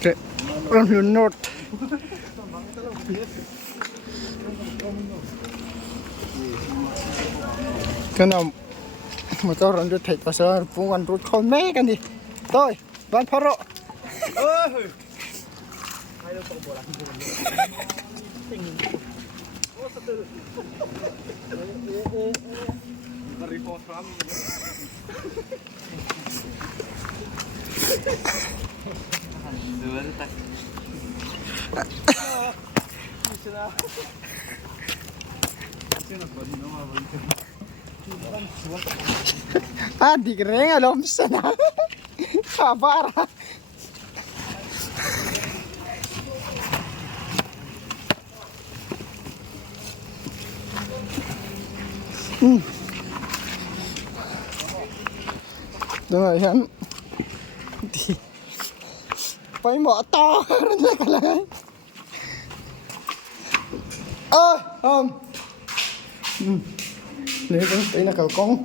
Okay. Ramhlun North. Cái nào mà cho rằng được thấy có sao cũng còn rút khôn mấy cái gì tôi bán phá rộ di kering hlawm sana kabar đúng rồi hắn thì phải mở to ra cả lại không lấy đây là cầu con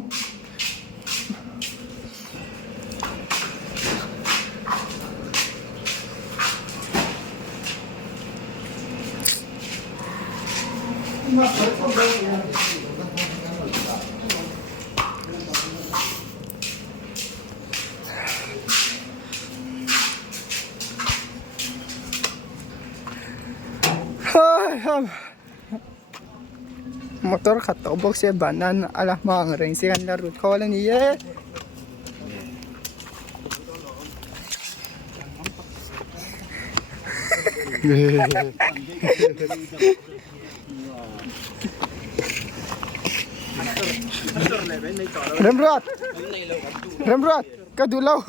motor katobok siya banan ala mga rin siya na root ko wala niya Rembrot kadulaw